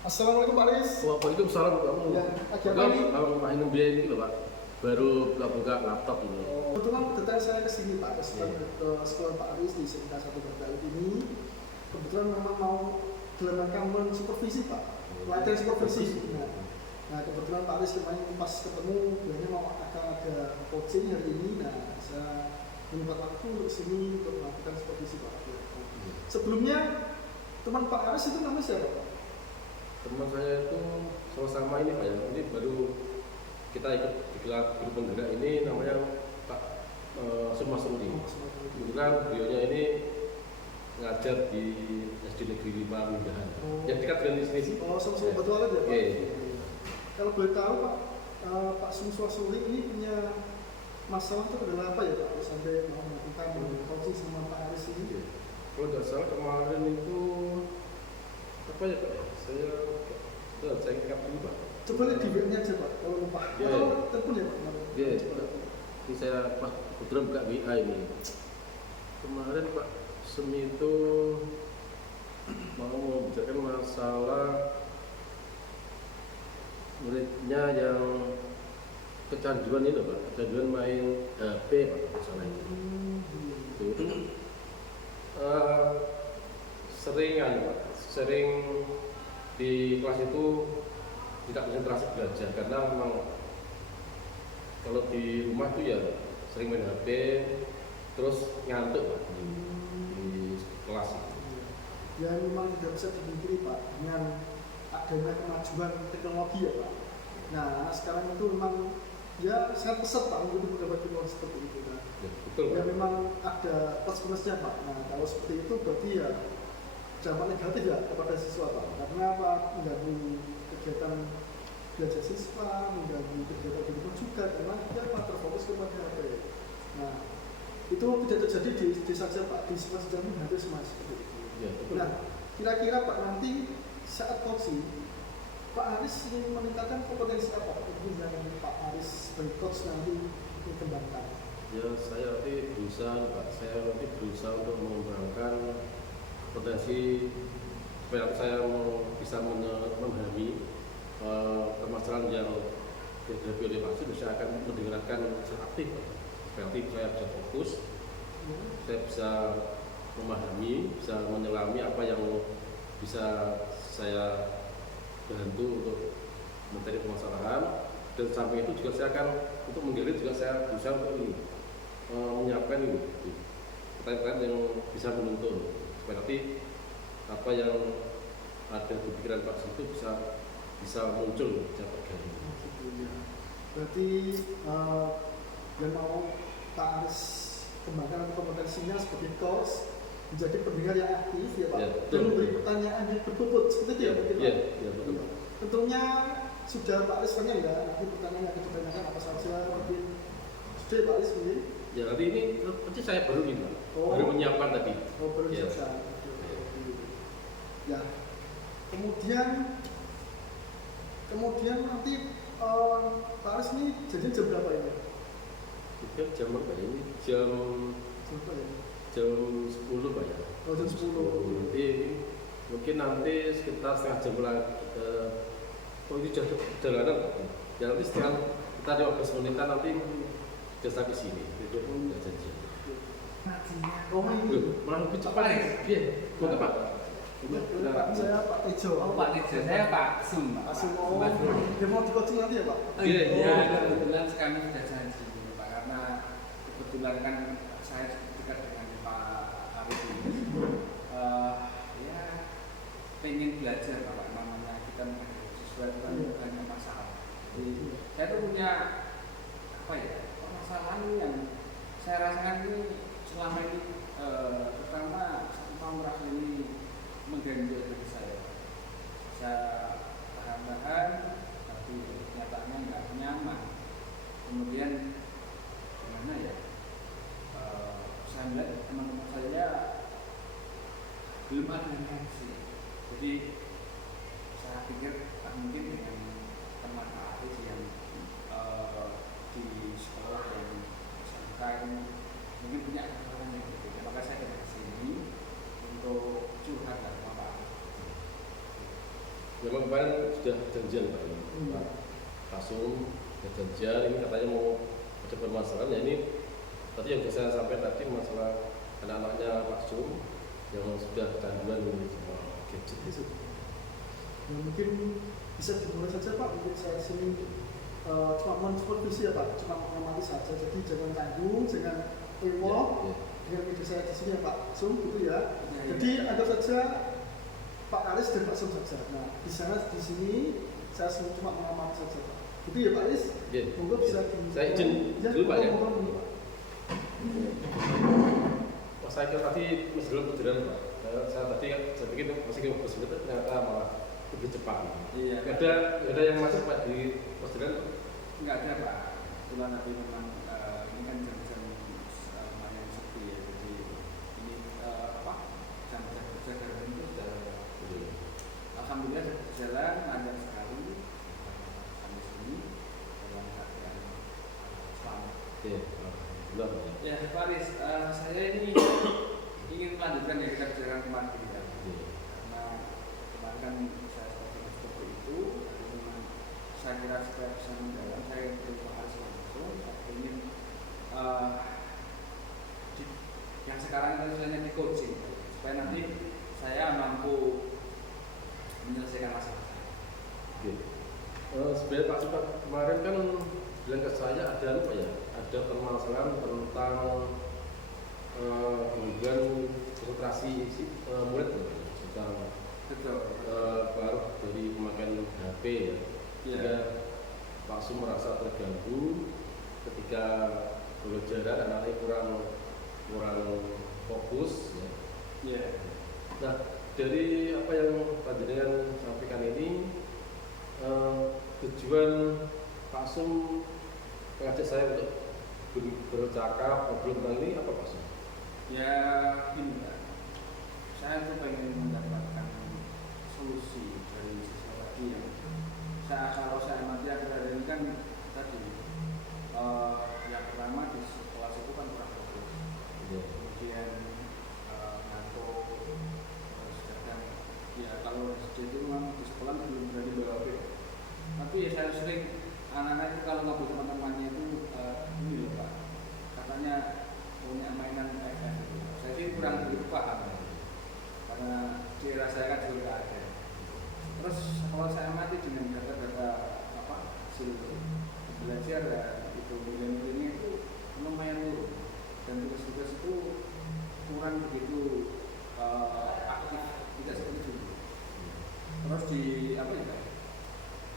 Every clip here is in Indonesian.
Assalamualaikum Pak Riz. Waalaikumsalam kamu. Ya, lagi apa nih? Abang main biaya ini loh Pak. Baru buka laptop ini. Kebetulan kedatangan saya ke sini Pak, ke sekolah Pak Riz di SMK 1 Bengkulu ini. Kebetulan memang mau dalam supervisi Pak, pelatihan supervisi. Nah, kebetulan Pak Riz kemarin pas ketemu, biasanya mau akan ada coaching hari ini. Nah, saya menyempatkan waktu untuk sini untuk melakukan supervisi Pak. Sebelumnya teman Pak Riz itu namanya siapa Pak? Teman saya itu sama-sama ini Pak ya. Ini baru kita ikut digelar guru penggerak ini namanya Pak Sumasrudi. Kebetulan beliaunya ini ngajar di SD Negeri 5 Mindahan. Yang dekat dengan di sini sih. Oh, sama-sama betul aja Pak. Iya. Kalau boleh tahu Pak, Pak Sumasrudi ini punya masalah itu adalah apa ya Pak? Sampai mau melakukan coaching sama Pak Aris ini. Kalau nggak salah kemarin itu apa ya Pak? Saya ingat dulu Pak. Coba lihat di WA-nya aja Pak, kalau lupa. Atau telepon ya Pak? Iya. Ini saya pas kebetulan buka WA ini. Kemarin Pak Semi itu mau membicarakan masalah muridnya yang kecanduan itu Pak, kecanduan main HP Pak, misalnya itu sering di kelas itu tidak konsentrasi belajar karena memang kalau di rumah itu ya sering main HP terus ngantuk Pak di kelas itu. Ya memang tidak bisa dipungkiri Pak dengan adanya kemajuan teknologi ya Pak. Nah sekarang itu memang ya sangat pesat Pak untuk mendapat teknologi seperti itu. Nah, Ya, betul ya Pak. memang ada plus minusnya Pak. Nah kalau seperti itu berarti ya dampak negatif ya kepada siswa Pak. Karena apa? Mengganggu kegiatan belajar siswa, mengganggu kegiatan di rumah juga karena dia Pak terfokus kepada HP. Nah itu tidak terjadi di saja Pak, di semua jamin hampir semua seperti itu. Ya, betul. Nah kira-kira Pak nanti saat coaching Pak Aris ingin meningkatkan kompetensi apa untuk yang Pak Aris sebagai coach nanti dikembangkan? Ya saya nanti berusaha untuk mengembangkan potensi supaya saya bisa memahami permasalahan yang dihadapi oleh Pak Sid. Saya akan mendengarkan secara aktif supaya nanti saya bisa fokus, saya bisa memahami, bisa menyelami apa yang bisa saya bantu untuk mencari permasalahan. Dan samping itu juga saya akan untuk menggali juga saya berusaha untuk ini menyiapkan ini pertanyaan yang bisa menuntun supaya nanti apa yang ada di pikiran Pak Sid itu bisa muncul, bisa tergali. Berarti yang mau Pak Aris kembangkan kompetensinya sebagai coach menjadi pendengar yang aktif ya Pak, dan memberi pertanyaan yang berbobot seperti itu ya mungkin Pak. Iya, betul. Tentunya sudah Pak Aris tanya ya, nanti pertanyaan yang ditanyakan apa saja mungkin sudah Pak Aris ini. Ya nanti ini nanti saya baru ini Pak, baru menyiapkan tadi. Oh baru siapkan. Ya, kemudian nanti Pak Aris ini jadi jam berapa ini? Jam berapa ini? Jam 10 Pak ya. Oh jam 10. Nanti mungkin nanti sekitar setengah jam lagi. Ini jalanan Pak. Ya nanti setelah kita 15 menitan nanti sudah sampai sini. Itu udah janjian. Oh ini. Malah lebih cepat ya. Iya. Mana Pak? Pak saya Pak Tejo. Oh Pak Tejo, saya Pak Sum. Pak Sum, dia mau di coaching nanti ya Pak? Iya, kebetulan kami sudah janji Pak, karena kebetulan kan saya dekat dengan Pak Arif ini. Ya pengen belajar Pak, namanya kita menghadapi siswa itu kan bukan masalah. Jadi saya tuh punya apa ya, permasalahan yang saya rasakan ini selama ini pertama satu tahun terakhir ini mengganggu diri saya tahan-tahan tapi nyatanya nggak nyaman. Kemudian gimana ya, saya melihat teman-teman saya belum ada interaksi, jadi saya pikir tak mungkin dengan teman Arif yang di sekolah yang SMK mungkin punya kesalahan yang berbeda, maka saya datang ke sini untuk curhat sama Pak. memang kemarin sudah janjian Pak ini, Pak Kasum sudah janjian, ini katanya mau ada permasalahan. Ya ini tadi yang saya sampaikan tadi masalah anak-anaknya Pak Sum yang sudah kecanduan sama gadget itu. Nah, mungkin bisa dimulai saja Pak, mungkin saya sini cuma mensupervisi ya Pak, cuma mengamati saja, jadi jangan tanggung, jangan ewo dengan ide saya di sini ya Pak Sum gitu ya. Jadi anggap saja Pak Aris dan Pak Sum saja. Nah di sana di sini saya cuma mengamati saja Pak. Gitu ya Pak Aris? Monggo bisa di. Saya izin dulu Pak ya. Saya kira tadi masih belum kemudian Pak. Saya pikir masih ke bus itu ternyata malah lebih cepat. Iya. Ada yang masuk Pak di Masjidan? Enggak ada Pak. Kebetulan tapi memang ini kan jam-jam lumayan sepi ya. Jadi ini jam-jam kerja dari itu sudah alhamdulillah sudah berjalan lancar sekali sampai sini dalam keadaan selamat. Ya Pak Aris, saya ini ingin melanjutkan yang kita bicarakan kemarin ya. Karena kemarin kan saya seperti itu, tapi memang saya kira supaya bisa mendalam, saya ingin Pak Aris langsung. Saya ingin yang sekarang itu misalnya di coaching, supaya nanti saya mampu menyelesaikan masalah saya. Sebenarnya Pak Cepat kemarin kan bilang ke saya ada apa ya? Ada permasalahan tentang gangguan konsentrasi murid tentang pengaruh dari pemakaian HP ya. Sehingga Pak Sum merasa terganggu ketika belajar anak-anak kurang fokus ya. Nah, dari apa yang Pak Jenengan sampaikan ini tujuan Pak Sum mengajak saya untuk bercakap ngobrol tentang ini apa Pak Sum? Ya gini Pak, saya tuh pengen mendapatkan solusi dari sesuatu tadi yang kalau saya amati akhir-akhir ini kan tadi yang pertama di sekolah itu kan kurang fokus, kemudian ngantuk, terus kadang ya kalau itu memang di sekolah belum berani bawa HP, tapi ya saya sering anak-anak itu kalau ngobrol sama temannya itu ini loh Pak, katanya punya mainan FF itu. Saya sih kurang begitu paham karena di era saya kan juga ada. Terus kalau saya amati dengan data-data hasil belajar itu nilai-nilainya itu lumayan turun dan tugas-tugas itu kurang begitu aktif, tidak seperti dulu. Terus di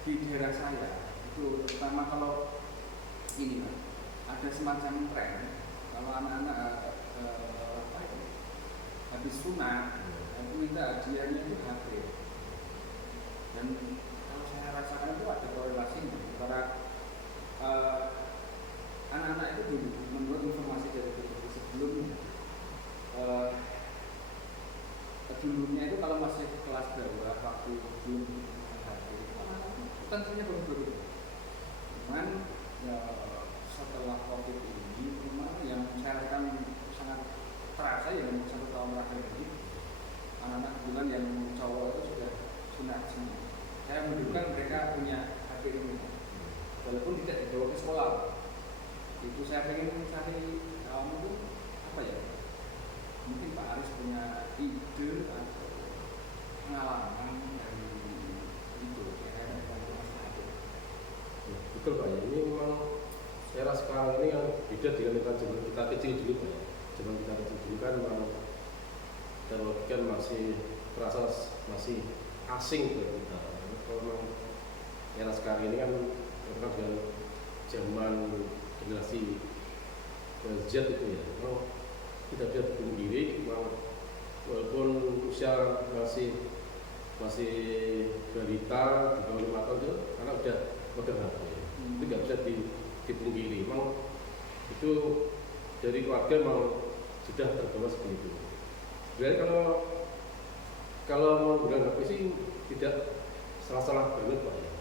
di daerah saya itu terutama kalau ini Pak, ada semacam tren kalau anak-anak habis sunat itu minta hadiahnya itu HP, dan kalau saya rasakan itu ada korelasinya antara anak-anak itu dulu menurut informasi dari BPJS sebelumnya dulunya itu kalau masih kelas bawah waktu belum HP anak-anak itu tentunya baru-baru, cuman ya setelah COVID ini memang yang saya rasakan sangat terasa yang 1 tahun terakhir ini anak-anak bulan yang cowok itu sudah sunat semua. Saya menduga mereka punya HP ini walaupun tidak dibawa ke sekolah. Itu saya pengen cari mungkin apa ya, mungkin Pak Aris punya ide atau pengalaman dari itu terkait dengan masalah itu. Betul Pak ya, ini memang era sekarang ini yang beda dengan kita kecil dulu Pak ya. Zaman kita kecil dulu kan memang teknologi kan masih terasa masih asing buat kita. Kalau memang era sekarang ini kan dengan zaman generasi Z itu ya, memang tidak bisa dipungkiri, memang walaupun usia masih balita di bawah 5 tahun itu karena udah pegang HP, itu nggak bisa dipungkiri. Memang itu dari keluarga memang sudah terbawa seperti itu. Sebenarnya kalau menggunakan HP sih tidak salah banget Pak ya,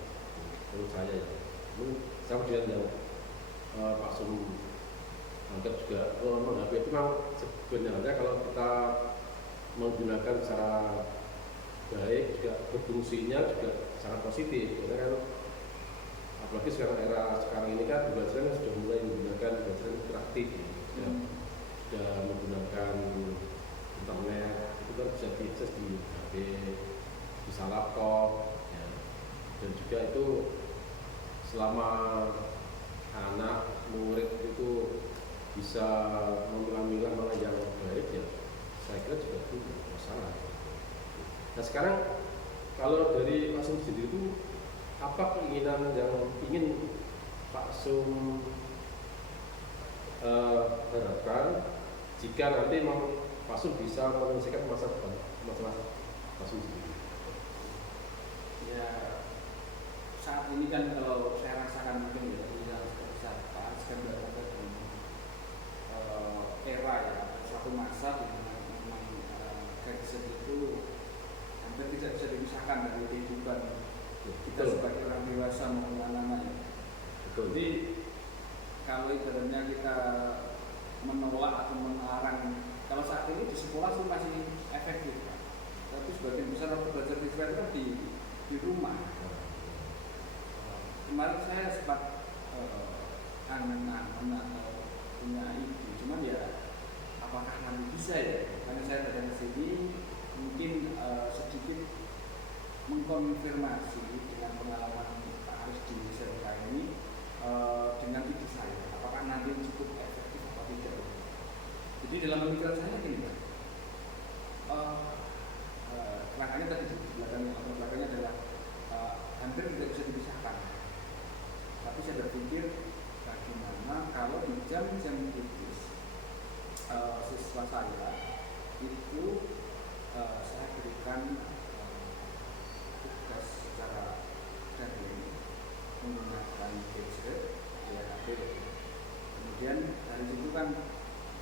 menurut saya ya. Sama dengan yang Pak Sum anggap juga memang HP itu memang sebenarnya kalau kita menggunakan secara baik, juga berfungsinya juga sangat positif. Karena kan apalagi sekarang ini kan pembelajaran sudah mulai menggunakan pembelajaran interaktif, ya. Sudah menggunakan internet, itu kan bisa diakses di HP, bisa laptop, ya. Dan juga itu selama anak murid itu bisa memilah-milah mana yang baik, ya saya kira juga itu masalah. Nah sekarang kalau dari Pak Sum sendiri itu apa keinginan yang ingin Pak Sum harapkan jika nanti memang Pak Sum bisa menyelesaikan masalah Pak Sum sendiri? Ya saat ini kan kalau saya rasakan mungkin ya bisa sebesar Pak Iskandar tadi era ya suatu masa di mana memang gadget itu hampir tidak bisa dipisahkan dari kehidupan kita sebagai orang dewasa maupun anak-anak ya. Jadi kalau ibaratnya kita menolak atau melarang, kalau saat ini di sekolah sih masih efektif, Pak. Tapi sebagian besar waktu belajar digital kan di rumah. Kemarin saya sempat anak-anak punya ide, cuman ya apakah nanti bisa ya? Karena saya datang ke sini mungkin sedikit mengkonfirmasi dengan pengalaman Pak Aris di SMK ini dengan ide saya, apakah nanti cukup efektif atau tidak? Jadi dalam pemikiran saya gini Pak, makanya tadi di belakangnya adalah hampir tidak bisa dipisahkan. Tapi saya berpikir bagaimana kalau di jam-jam kritis siswa saya itu saya berikan tugas secara daring menggunakan gadget, ya HP. Kemudian dari situ kan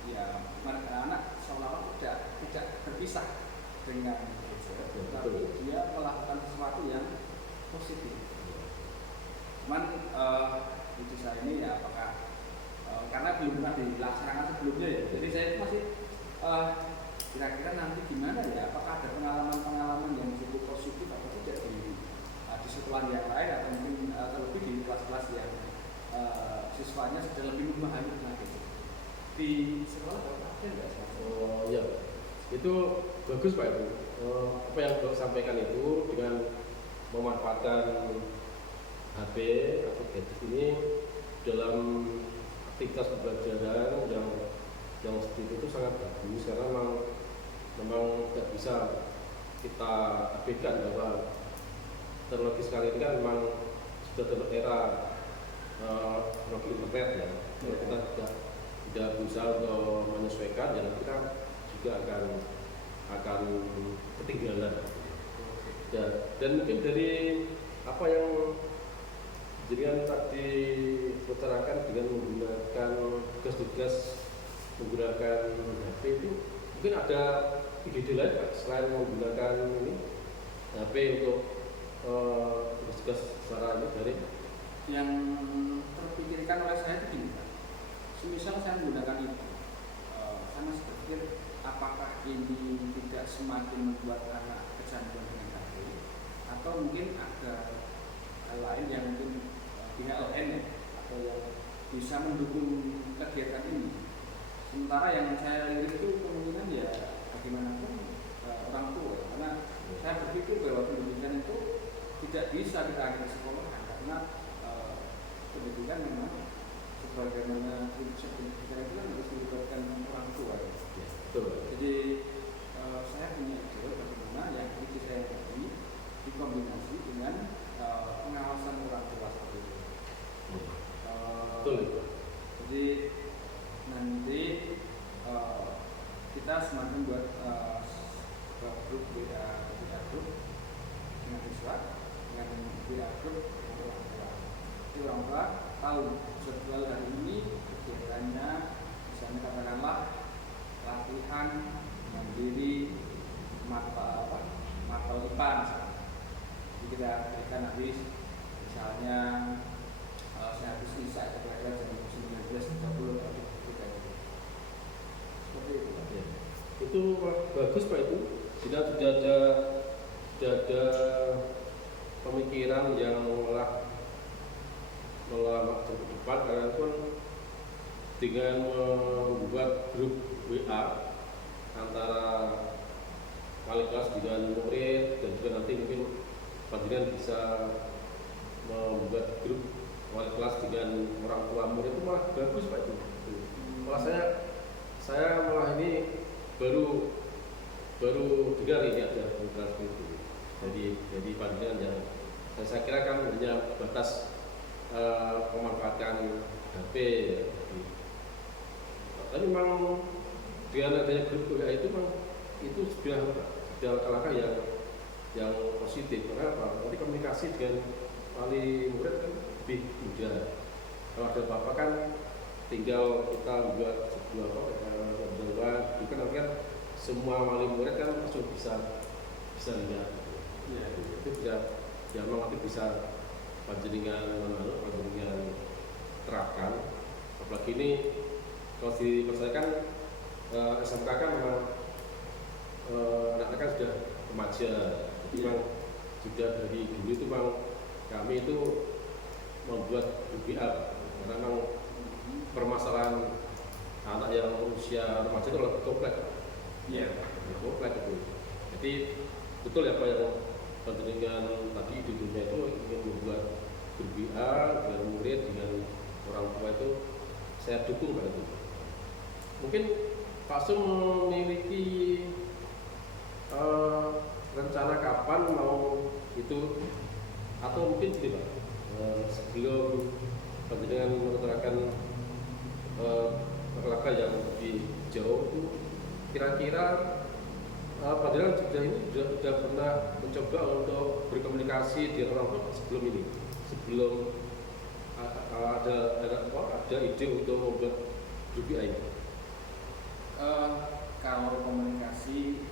ya anak seolah-olah tidak terpisah dengan gadget, tapi dia melakukan sesuatu yang positif. Cuman itu saya ini ya apakah karena belum pernah dilaksanakan sebelumnya ya, jadi saya itu masih kira-kira nanti gimana ya, apakah ada pengalaman-pengalaman yang cukup positif atau tidak di sekolah yang lain atau mungkin terlebih di kelas-kelas yang siswanya sudah lebih memahami tentang itu di sekolah ada nggak sih? Oh iya, itu bagus Pak itu. Apa yang Bapak sampaikan itu dengan memanfaatkan HP atau gadget ini dalam aktivitas pembelajaran yang seperti itu sangat bagus karena memang tidak bisa kita abaikan bahwa teknologi sekarang ini kan memang sudah dalam era teknologi internet ya. Kalau kita tidak berusaha untuk menyesuaikan, ya kita juga akan ketinggalan. Ya, dan mungkin dari apa yang jenengan tadi utarakan dengan menggunakan tugas-tugas menggunakan HP itu, mungkin ada ide lain Pak selain menggunakan ini HP untuk tugas-tugas secara ini dari yang terpikirkan oleh saya itu gini Pak. Semisal saya menggunakan itu, saya masih berpikir apakah ini tidak semakin membuat anak kecanduan dengan HP, atau mungkin ada hal lain yang mungkin pihak lain ya, atau yang bisa mendukung kegiatan ini. Sementara yang saya lihat itu kemungkinan ya bagaimanapun orang tua, karena saya berpikir bahwa pendidikan itu tidak bisa kita akhiri sekolah karena pendidikan memang sebagaimana prinsip pendidikan itu kan harus melibatkan orang tua ya. Jadi saya punya ide bagaimana yang ide saya tadi dikombinasi dengan pengawasan orang tua seperti itu. Jadi nanti kita semakin buat grup WA grup dengan siswa, dengan WA grup dengan orang tua. Jadi orang tua tahu jadwal hari ini kegiatannya, misalnya katakanlah latihan mandiri mata IPA misalnya. Jadi kita berikan habis misalnya saya habis isya kira-kira jam 19.30 atau seperti itu. Itu bagus Pak itu. Jika sudah ada sudah ada pemikiran yang malah waktu depan kalian pun dengan membuat grup WA antara wali kelas dengan murid, dan juga nanti mungkin panjenengan bisa membuat grup wali kelas dengan orang tua murid, itu malah bagus Pak itu. Malah saya malah ini baru dengar ini ada program itu. Jadi panjenengan yang saya kira kan hanya batas pemanfaatan HP ya. Tapi memang dengan adanya grup WA itu sudah langkah yang positif. Karena apa? Nanti komunikasi dengan wali murid kan lebih mudah. Kalau ada apa-apa kan tinggal kita buat sebuah itu kan nanti kan semua wali murid kan langsung bisa lihat. Ya, itu bisa ya memang nanti bisa panjenengan terapkan. Apalagi ini kalau dipercayakan SMK kan memang anak-anak kan sudah remaja, jadi memang sudah dari dulu itu memang kami itu membuat UBA karena memang permasalahan anak yang usia remaja itu lebih kompleks. Iya, kompleks itu. Jadi betul ya Pak yang panjenengan tadi ide-idenya itu ingin membuat UBA dengan murid dengan orang tua itu saya dukung Pak itu. Mungkin Pak Sum memiliki rencana kapan mau itu, atau mungkin gini Pak, sebelum panjenengan menerapkan langkah yang lebih jauh itu kira-kira panjenengan sudah pernah mencoba untuk berkomunikasi dengan orang tua sebelum ada ide untuk membuat grup WA ini? Kalau komunikasi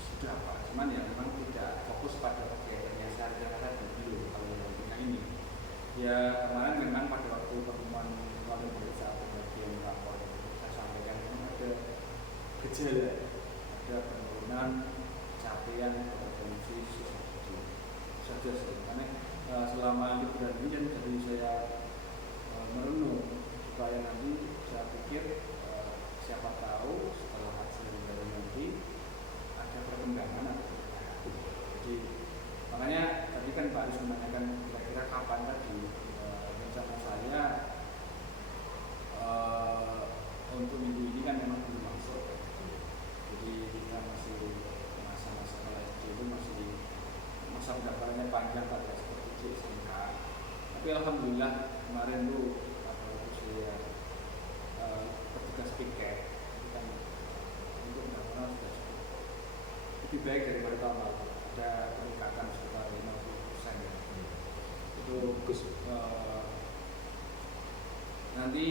sudah Pak, cuman ya memang tidak fokus pada kegiatannya sehari-hari dulu kalau yang ini. Ya kemarin memang pada waktu pertemuan wali murid saat pembagian rapor saya sampaikan memang ada gejala, ada penurunan capaian kompetensi siswa saja sih. Karena selama liburan ini kan jadi saya merenung supaya nanti saya pikir siapa tahu setelah hasil dari nanti ada perkembangan atau tidak. Jadi makanya tadi kan Pak Aris menanyakan kira-kira kapan tadi rencana saya untuk minggu ini kan memang belum masuk. Jadi kita masih masa-masa SD itu masih masa pendaftarannya panjang pada seperti SMK. Tapi alhamdulillah kemarin tuh saya petugas piket kan untuk pendaftaran sudah cukup lebih baik daripada tahun lalu, ada peningkatan sekitar 50% ya. Itu bagus. Nanti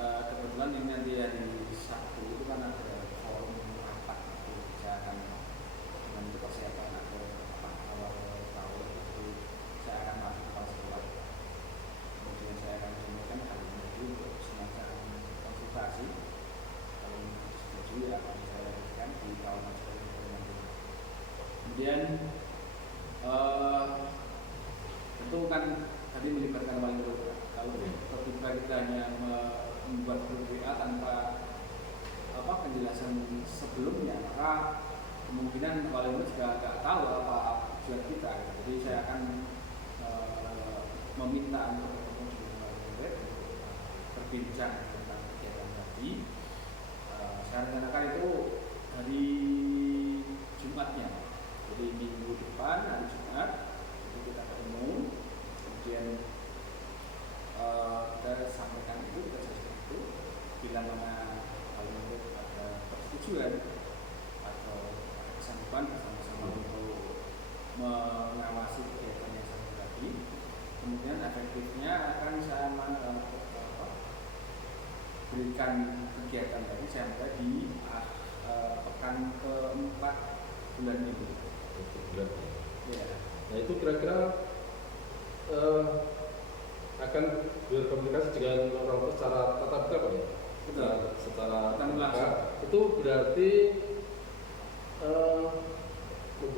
kebetulan ini nanti hari Sabtu itu kan ada forum rapat pembicaraan dengan kesehatan atau awal tahun itu saya akan masuk ke sekolah. Kemudian saya akan gunakan hari ini untuk semacam konsultasi. Kalau setuju ya akan saya lakukan di tahun nanti. Kemudian tentu kan tadi melibatkan wali murid. Kalau ketika kita hanya membuat grup WA tanpa penjelasan sebelumnya, maka kemungkinan wali murid juga nggak tahu apa tujuan kita. Jadi saya akan meminta untuk bertemu dengan wali murid berbincang tentang kegiatan tadi. Saya rencanakan itu hari Jumatnya, jadi minggu depan hari Jumat itu kita ketemu, kemudian kita sampaikan itu, kita jelaskan itu bila mana wali murid ada persetujuan atau kesanggupan bersama-sama untuk mengawasi kegiatan yang saya tadi. Kemudian efektifnya akan saya berikan kegiatan tadi saya mulai di pekan keempat bulan ini. Ya. Nah itu kira-kira akan berkomunikasi dengan orang tua secara tatap muka Pak ya? Secara tatap muka itu berarti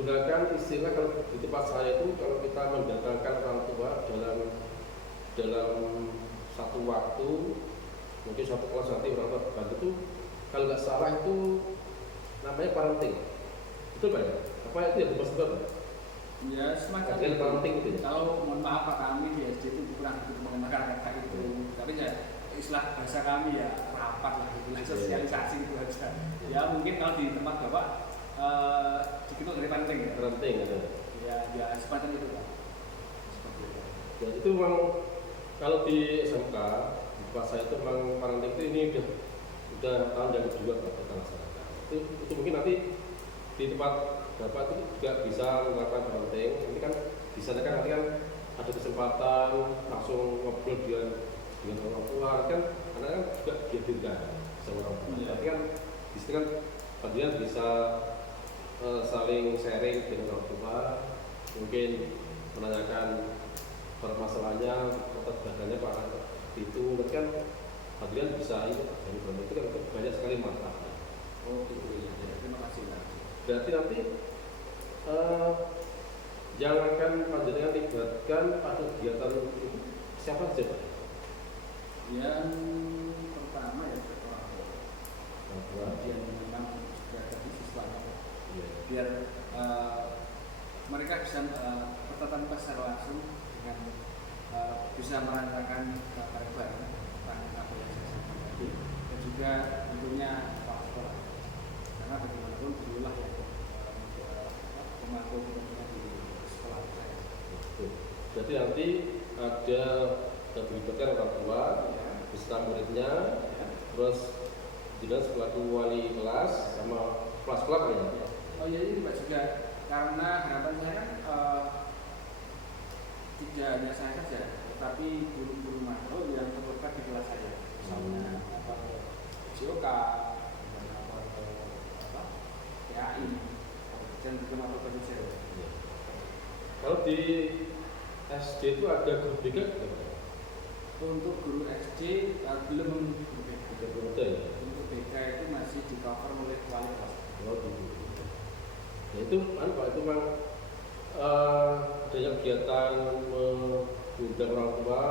menggunakan istilah kalau di tempat saya itu kalau kita mendatangkan orang tua dalam satu waktu, mungkin satu kelas nanti orang tua bantu itu kalau nggak salah itu namanya parenting. Betul Pak ya? Apa itu yang dimaksud Pak? Ya semacam Kajian itu. parenting itu ya? Kalau mohon maaf Pak, kami di SD itu kurang mengenalkan kata itu. Tapi ya istilah bahasa kami ya rapat lah, itulah sosialisasi itu aja. Ya mungkin kalau di tempat Bapak dikenal dari parenting ya. Parenting gitu. Ya semacam itu Pak. Seperti itu. Ya itu memang kalau di SMK di kelas saya itu memang parenting itu ini udah tahun yang kedua Pak kita laksanakan. Itu mungkin nanti di tempat Bapak itu juga bisa melakukan parenting. Ini kan di sana kan nanti kan ada kesempatan langsung ngobrol dengan orang tua kan, anak kan juga dihadirkan sama orang tua. Iya. Tapi kan di sini kan Panjenengan bisa saling sharing dengan orang tua, mungkin menanyakan permasalahannya, otot badannya Pak itu, kan Panjenengan bisa itu kan banyak sekali manfaatnya. Oh gitu ya. Terima kasih Pak. Berarti nanti yang akan Panjenengan libatkan pada kegiatan itu siapa saja Pak? Yang pertama ya kemudian memang sudah ada siswanya biar mereka bisa bertatap muka secara langsung dengan bisa merasakan bareng-bareng tentang apa yang saya sampaikan tadi, dan juga tentunya Pak Sekolah, karena bagaimanapun beliaulah yang pemangku kepentingan di sekolah saya. Berarti nanti ada dilibatkan orang tua beserta muridnya, terus jelas selaku wali kelas sama kelas-kelas ya. Oh iya ini Pak juga, karena harapan saya kan tidak hanya saya saja, tetapi guru-guru makro yang terlekat di kelas saya, misalnya JOK, PAI, dan juga makro belajar. Kalau di SD itu ada guru BK tidak? Untuk guru SD belum guru BK. Belum ada ya? Untuk BK itu masih di cover oleh wali kelas. Oh gitu. Ya itu kan Pak, itu memang adanya kegiatan mengundang orang tua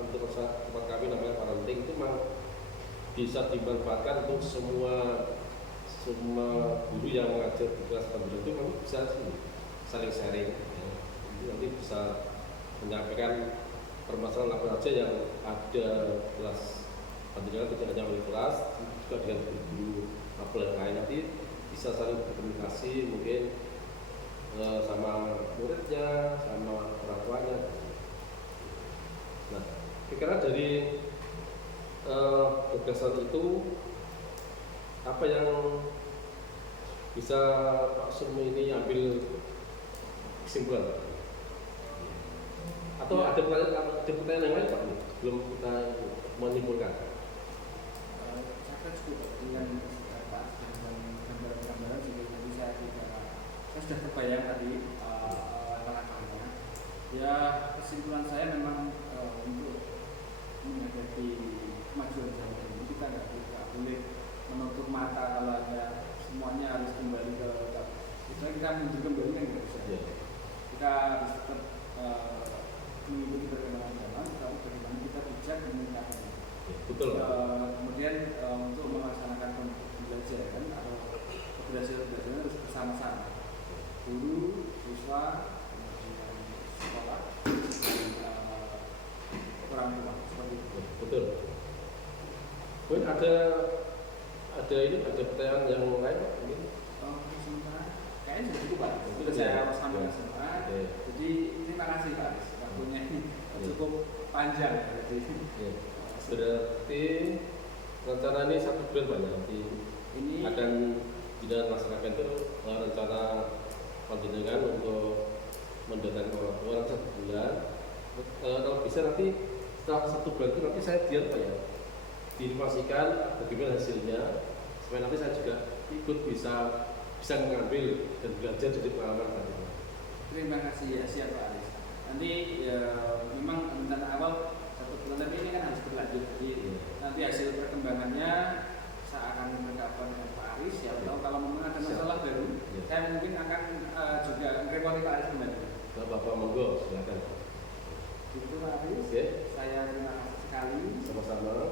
untuk tempat kami namanya parenting itu memang bisa dimanfaatkan untuk semua guru yang mengajar di kelas Panjenengan itu memang bisa saling sharing ya. Nanti bisa menyampaikan permasalahan apa saja yang ada kelas Panjenengan, tidak hanya wali kelas, juga dengan guru mapel yang lain, nanti bisa saling berkomunikasi mungkin sama muridnya, sama orang tuanya. Nah, kira-kira dari gagasan itu apa yang bisa Pak Surmo ini ambil kesimpulan Pak? Atau ada pertanyaan yang lain Pak? Belum kita menyimpulkan. Saya kan cukup dengan Pak dan gambaran-gambaran juga tadi saya sudah terbayang tadi langkah-langkahnya. Ya kesimpulan saya memang untuk menghadapi kemajuan zaman ini kita nggak boleh menutup mata kalau ada semuanya harus kembali ke misalnya kita mundur kembali kan nggak bisa. Kita harus tetap mengikuti perkembangan zaman, tapi bagaimana kita bijak menyikapinya. Betul. Kemudian untuk melaksanakan pembelajaran atau keberhasilan belajar harus bersama-sama, guru, siswa, kemudian sekolah, dan orang tua seperti itu. Betul. Mungkin ada pertanyaan yang lain Pak? Mungkin. Sementara kayaknya sudah cukup Pak. Sudah saya sampaikan semua. Jadi terima kasih Pak. Waktunya cukup panjang. Berarti rencana ini 1 bulan Pak ya? Nanti ini akan tidak melaksanakan itu rencana Panjenengan untuk mendatangkan orang tua 1 bulan. Kalau bisa nanti setelah 1 bulan itu nanti saya lihat Pak ya, diinformasikan bagaimana hasilnya supaya nanti saya juga ikut bisa mengambil dan belajar dari pengalaman tadi. terima kasih ya, siap Pak Aris. Nanti ya, memang rencana awal 1 bulan, tapi ini kan harus berlanjut. Jadi nanti hasil perkembangannya saya akan berkabar dengan Pak Aris. Ya tahu kalau memang ada masalah baru, saya mungkin akan juga merepoti Pak Aris kembali. Bapak monggo silakan. Itu Pak Aris. Oke, Saya terima kasih sekali. sama-sama. Eh,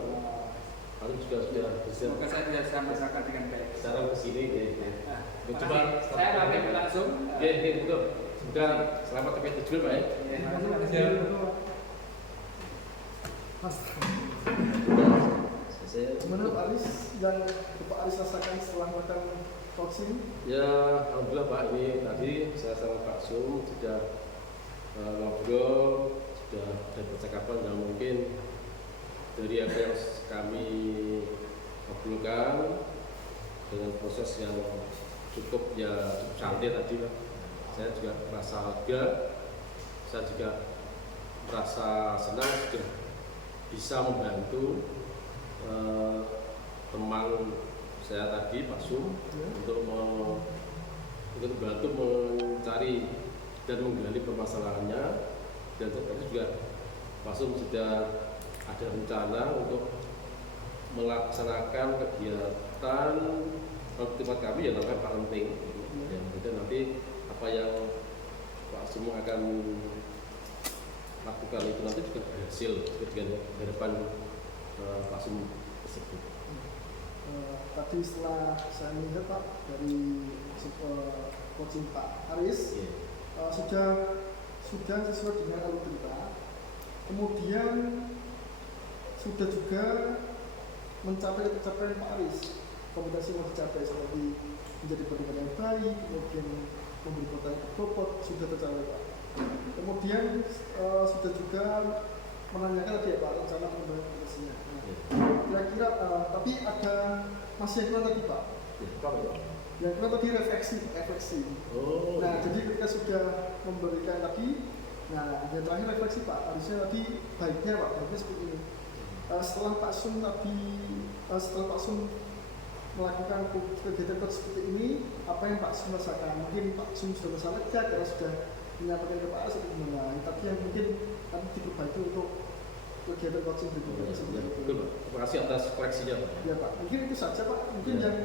Aku juga sudah bisa Semoga saya bisa menjelaskan dengan baik. sekarang ke sini ya. Nah, Coba saya pamit langsung. Ya, betul. Semoga selamat sampai tujuan Pak ya. Terima kasih Pak Iya. Aris. Mas, Saya gimana Pak Aris yang Pak Aris rasakan setelah melakukan coaching? Ya, alhamdulillah Pak, ini tadi saya sama Pak Sum sudah ngobrol, sudah ada percakapan yang mungkin dari apa yang kami obrolkan dengan proses yang cukup santai tadi Pak. Saya juga merasa lega, saya juga merasa senang sudah bisa membantu teman saya tadi Pak Sum untuk membantu mencari dan menggali permasalahannya, dan tadi juga Pak Sum sudah ada rencana untuk melaksanakan kegiatan tempat kami yang namanya parenting. Ya, kemudian nanti apa yang Pak Sum akan lakukan itu nanti juga berhasil dengan harapan Pak Sum tersebut. Tadi setelah saya melihat Pak dari coaching Pak Aris, sudah sesuai dengan alur cerita, kemudian sudah juga mencapai pencapaian Pak Aris, kompetensi yang dicapai seperti menjadi pendengar yang baik, kemudian memberi pertanyaan ke bobot, sudah tercapai Pak. Kemudian sudah juga menanyakan tadi ya Pak rencana pengembangan kompetensinya. Kira-kira tapi ada masih yang kurang tadi Pak. Yang kurang tadi refleksi. Oh. Nah, jadi ketika sudah memberikan tadi, nah yang terakhir refleksi Pak. Harusnya tadi baiknya seperti ini. Setelah Pak Sum melakukan kegiatan coach seperti ini, apa yang Pak Sum rasakan? Mungkin Pak Sum sudah merasa lega karena sudah menyampaikan ke Pak Aris atau gimana? Tapi yang mungkin nanti diperbaiki untuk kegiatan coaching berikutnya seperti itu. Terima kasih atas koreksinya Pak. Ya Pak, mungkin itu saja Pak. Mungkin yang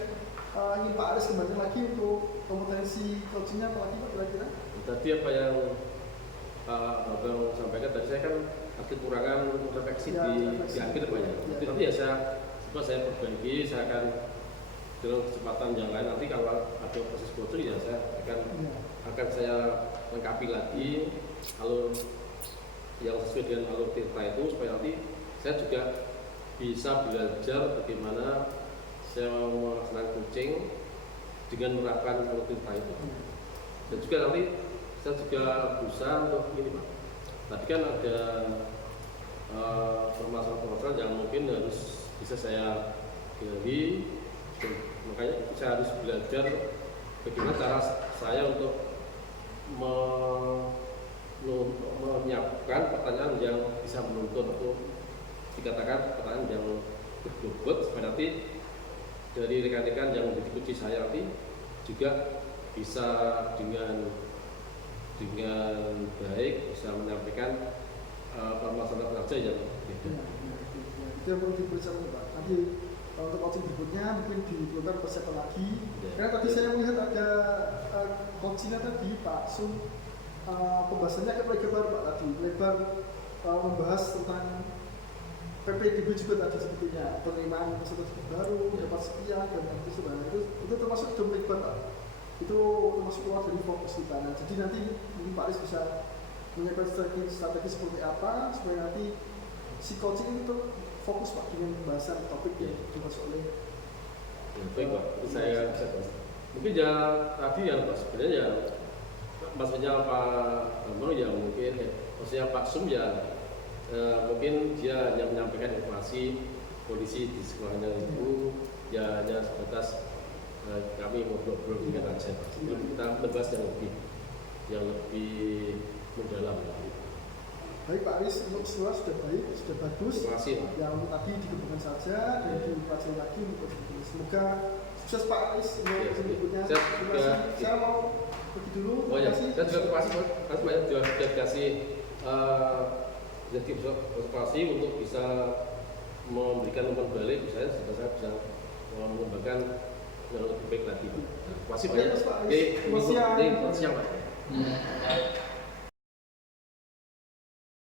ingin Pak Aris kembali lagi untuk kompetensi coachingnya apa lagi Pak kira-kira? Tadi apa yang Pak Abang sampaikan tadi, saya kan ada kekurangan untuk refleksi di akhir Pak ya. Jadi nanti ya saya perbaiki, saya akan dalam kesempatan yang lain nanti kalau ada proses coaching ya saya akan saya lengkapi lagi alur yang sesuai dengan alur Tirta itu, supaya nanti saya juga bisa belajar bagaimana saya melaksanakan coaching dengan menerapkan alur Tirta itu. Dan juga nanti saya juga berusaha untuk ini Pak. Tadi kan ada permasalahan-permasalahan yang mungkin harus bisa saya gali, makanya saya harus belajar bagaimana cara saya untuk menyiapkan pertanyaan yang bisa menuntut atau dikatakan pertanyaan yang berbobot, supaya nanti dari rekan-rekan yang menjadi kunci saya nanti juga bisa dengan baik bisa menyampaikan permasalahan saja yang beda. Itu yang perlu diperiksa Pak. Nanti untuk coaching berikutnya mungkin diperlukan persiapan lagi. Karena tadi saya melihat ada coachingnya tadi Pak Sum, pembahasannya agak lebar Pak tadi, lebar membahas tentang PPDB juga tadi sepertinya, penerimaan peserta baru, dapat sekian dan itu sebenarnya itu termasuk jumlah lebar Pak. Itu termasuk keluar dari fokus kita. Nah, jadi nanti mungkin Pak Aris bisa menyiapkan strategi seperti apa supaya nanti si coaching itu fokus Pak dengan pembahasan topik yang dimaksud oleh baik Pak, saya bisa mungkin ya tadi yang Pak sebenarnya ya maksudnya Pak Bambang ya mungkin maksudnya Pak Sum ya mungkin dia hanya menyampaikan informasi kondisi di sekolahnya itu ya hanya sebatas kami ngobrol-ngobrol dengan aja Pak. Sebelum kita membahas yang lebih mendalam. Baik Pak Aris, untuk semua sudah baik, sudah bagus. Terima kasih Pak. Yang untuk tadi dikembangkan saja dan dipelajari lagi untuk berikutnya. Semoga sukses Pak Aris untuk berikutnya. Terima kasih. Saya mau pergi dulu. Oh ya, saya juga terima kasih Pak. Terima kasih juga dikasih jadi observasi untuk bisa memberikan umpan balik saya supaya saya bisa mengembangkan yang lebih baik lagi. Terima kasih Pak. Oke, Oke, terima kasih. terima kasih Pak. Ya.